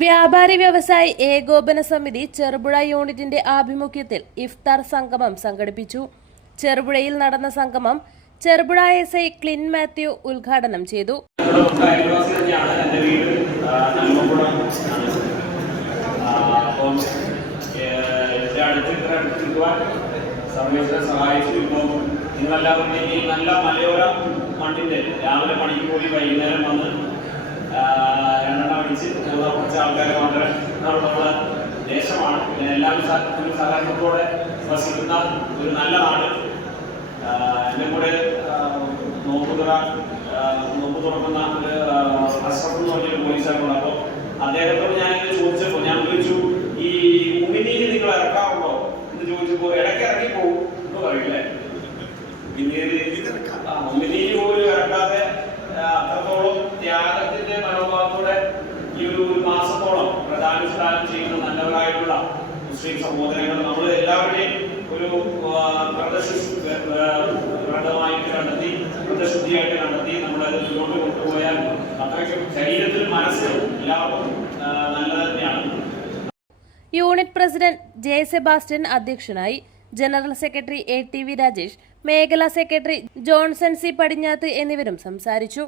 വ്യാപാരി വ്യവസായി ഏകോപന സമിതി ചെറുപുഴ യൂണിറ്റിന്റെ ആഭിമുഖ്യത്തിൽ ഇഫ്താർ സംഗമം സംഘടിപ്പിച്ചു. ചെറുപുഴയിൽ നടന്ന സംഗമം ചെറുപുഴ എസ്.ഐ ക്ലിൻ മാത്യു ഉദ്ഘാടനം ചെയ്തു. നല്ല മലയോര മണ്ണിന്റെ രാവിലെ പണിക്ക് പോയി വൈകുന്നേരം വന്ന് രണ്ടെണ്ണം അടിച്ച് കുറച്ച് ആൾക്കാരെ മാത്രമേ നമ്മുടെ ദേശമാണ്. എല്ലാവരും സഹകരണത്തോടെ വസിക്കുന്ന ഒരു നല്ല നാട്. എൻ്റെ കൂടെ നോമ്പ് തുറക്കുന്ന ഒരു അഷ്റഫ് എന്ന് പറഞ്ഞൊരു പോലീസുകാരുണ്ട്. അപ്പോൾ അദ്ദേഹത്തോട് ഞാനിങ്ങനെ ചോദിച്ചപ്പോൾ ഞാൻ ചോദിച്ചു, ഈ ഉമിനീര് നിങ്ങൾ ഇറക്കാറുണ്ടോ എന്ന് ചോദിച്ചപ്പോൾ ഇടയ്ക്ക് ഇറങ്ങി പോകും എന്ന് പറയില്ലേ. പിന്നീട് ഉമിനീര് പോലും ഇറക്കാതെ അത്രത്തോളം ത്യാഗത്തിന്റെ മനോഭാവത്തോടെ ഈ ഒരു മാസത്തോളം പ്രധാനുഷ്ഠാനം ചെയ്യുന്ന നല്ലവരായിട്ടുള്ള മുസ്ലിം സഹോദരങ്ങൾ നമ്മൾ എല്ലാവരുടെയും ഒരു വ്രതമായിട്ട് കണ്ടെത്തി, വ്രതശുദ്ധിയായിട്ട് കണ്ടെത്തി നമ്മളത് മുന്നോട്ട് കൊണ്ടുപോയാൽ അത്രയ്ക്കും ശരീരത്തിലും മനസ്സിലും എല്ലാവർക്കും നല്ലത് തന്നെയാണ്. യൂണിറ്റ് പ്രസിഡന്റ് ജെ സെബാസ്റ്റ്യൻ അധ്യക്ഷനായി. General secretary A.T.V. രാജേഷ്, മേഖലാ സെക്രട്ടറി ജോൺസൺ സി പടിഞ്ഞാത്ത് എന്നിവരും സംസാരിച്ചു.